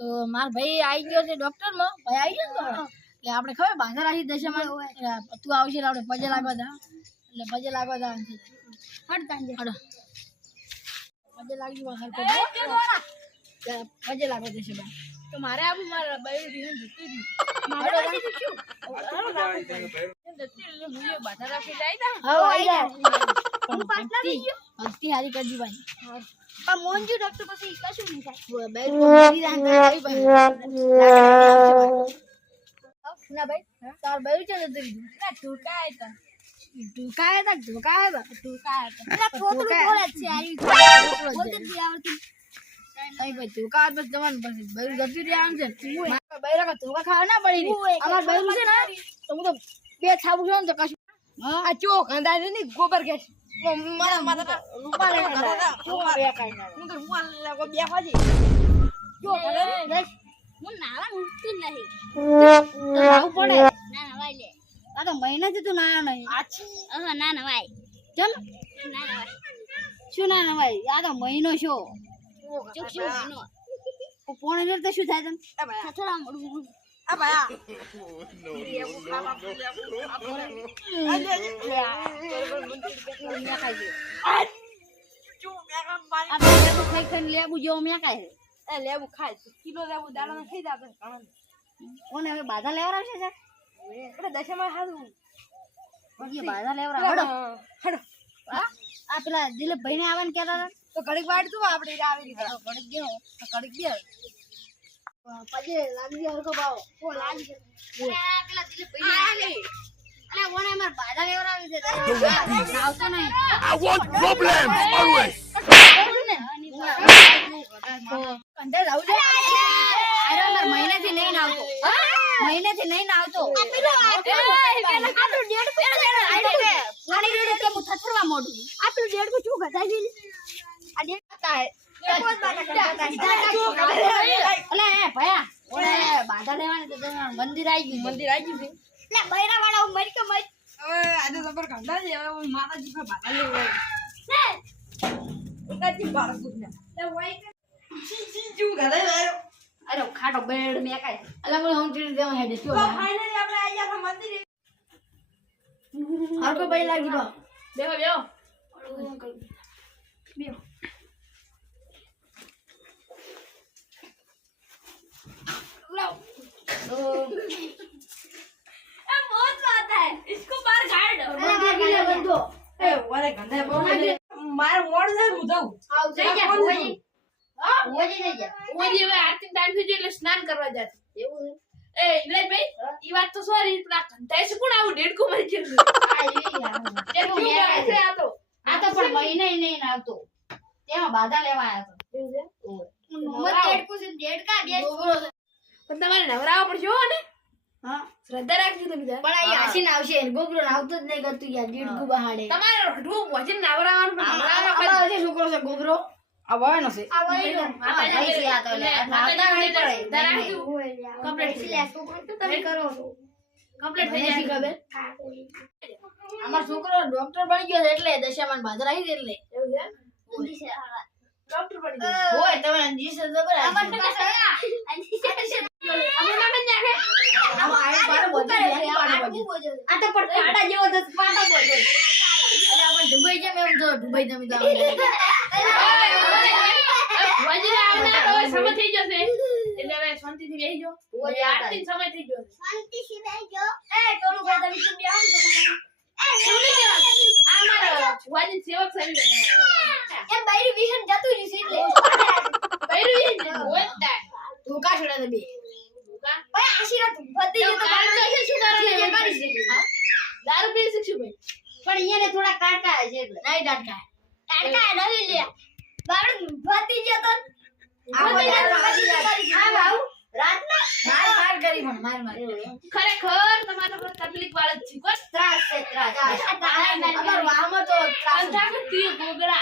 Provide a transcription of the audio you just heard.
તો મારા ભાઈ આવી ગયો છે ડોક્ટરમાં ભાઈ આવી ગયો ને તો? એટલે આપણે ખબર બાધા રાખી દેશે તું આવશે આપણે પજે લાગવા દા એટલે પજે લાગવા દા હટ તાંજે હડો. પજે લાગી પજે લાગવા દેશે બા તો મારે આવું મારા ભાઈ રીહન જતી હતી બાધા રાખી જાય ભક્તિ હારી કરજી ભાઈ. આ મોંજુ ડોક્ટર પછી કશું નહીં થાય. બે મરી જાય ભાઈ. ભાઈ. ના ભાઈ તાર ભાઈ ચાલે તો ના ઢોકા હતા. ઢોકા હતા ઢોકા હતા? ઢોકા હતા. ના થોડું બોલે છે આવી બોલતે જ આવડતું. નહીં ભાઈ ઢોકા બસ જવાનું પછી જતી આમ છે. ઢોકા ખાવા ના પડી અમાર ભાઈ છે ને તો હું તો બે થાબુ છું તો કશું. આ ચોક અંદાજે નહીં ગોબર ગેસ મારા મારા ના. હું તો બે હું નાવા નહીં. પડે. ના નવાય લે. આ તો મહિનાથી તું નાયો નહીં. અહ ના નવાય ચલ. ના નવાય શું ના નવાય આ તો મહિનો છો. મહિનો. પોણે વેર તો શું થાય તને? થોડા મોડું આપણે લેબુ ખાઈ ખાઈને લેબુ જેવો છે એટલે દશામાં એ બાધા લેવડાવ હડો આ પેલા દિલીપ ભાઈ ને આવે ને કહેતા તો ઘડીક વાડ તું આપણે ઈ આવી રીતે કડક ગયો કડક ગયો પછી લાગી હરકો ભાવ ઓ લાગી ગયો પેલા દિલીપ ભાઈ અરે ઓને માર બાધા લેવડાવી છે. આવતો નહીં. I want problems always. Kandar આવું અરે માર મહિનાથી નહીં આવતો. મહિનાથી નહીં આવતો. પાણી રેડે કે હું થથરવા મોડું આટલું ડેડ કો શું ગધા આ ડેડ હતા ઓલે બાધા તમારું મંદિર આવી ગયું મંદિર આવી ગયું એટલે બૈરા વાળા મરી કે મરી હવે આજે જબર કાંડા છે હવે માતાજી પર બાધા લેવું બાળક પૂછના એ વાઈ કે જી જી જુ ગધા લાયો અરે ખાટો બેડ મે કાય અલે મને હું તીન દેવા હેડે તો ફાઇનલી આપણે આવી ગયા મંદિરે હરકો ભાઈ લાગી ગયો બેહો બેહો ए बहुत बात है इसको बाहर गाड़ दो અલે માગી લે બંધો એ વારે ગંધા બહુ મારે મોડ છે હું જાઉં આવ જઈ જા ઓજી હા ઓજી જઈ જા ઓજી હવે આરતી ટાઈમ થઈ ગયો એટલે સ્નાન કરવા જાતે એવું એ ઇલાજભાઈ ઈ વાત તો સોરી પણ આ કંટાઈ છે કોણ આવું ડેડકો મરી ગયું આ એવી એ હું શું યાર કરે છે આ તો આ તો પણ મહિને નહીં આવતો તેમાં બાધા લેવા આવ્યો હતો નંબર ડેડકુ છે ડેડકા ડેડ પણ તમારે નવરાવા પડશે હો ને હા. શ્રદ્ધા રાખજો તમે જરા. પણ આ આસીન આવશે ગોબરો આવતો જ નહીં કરતું યાર ડેડકુ બહાડે તમારે રઢવું વજન નાવરાવાનું જે છોકરો છે ગોબરો આ વાયનો છે. આ વયનો. હા, છે આ તો લે. એટલે નહીં પડે. શ્રદ્ધા રાખજો. Complete થઈ જાય. તમે કરો Complete થઈ જાય. ખબર અમારો છોકરો ડોક્ટર બની ગયો છે એટલે દશામાં બાધા આવી છે? એટલે ડોક્ટર બની ગયો. હોય તમે અંજી છે તો બરાબર. અમર નામ જ નાખે. આમાં આયા બાર બોધી છે, આ તો પણ પાટા જેવો તો પાટા બોજો અરે આપણ દુબઈ જેમ એમ તો દુબઈ તમે તો. ભજન આવનાર હવે સમય થઈ જશે. એટલે હવે શાંતિથી બેસી જાઓ. ઓય. આરતી સમય થઈ ગયો છે. એ ટોલું ભાઈ તમે શું બેહો નહીં કહેવાનું. આ મારા વાજી સેવક છે. એમ કહેવાનું. એમ બાયરી વિહન જતું રહ્યું છે એટલે. બૈરું એ જ ને, હોય જ તાર. ધોકા છોડે તો બે. ધોકા. ભાઈ આશીર્વાદ વધી એવું ગયો તો કારણ તો છે શું કારણ જે એવું કરી કરી શકે. હા? દારૂ પી શીખશું ભાઈ પણ અહીંયા ને થોડા કાટકા છે એટલે. નહીં ડાટકા ડાટકા નથી લે. બાળ ભતી ગયો તો આ વધી ગયો તો હા બાઉ રાત ના માર માર કરી પણ માર માર ખરેખર તમારો પર તકલીફ વાળો છે કોણ? ત્રાસ છે ત્રાસ અમાર વાહમાં તો ત્રાસ તી અંધારું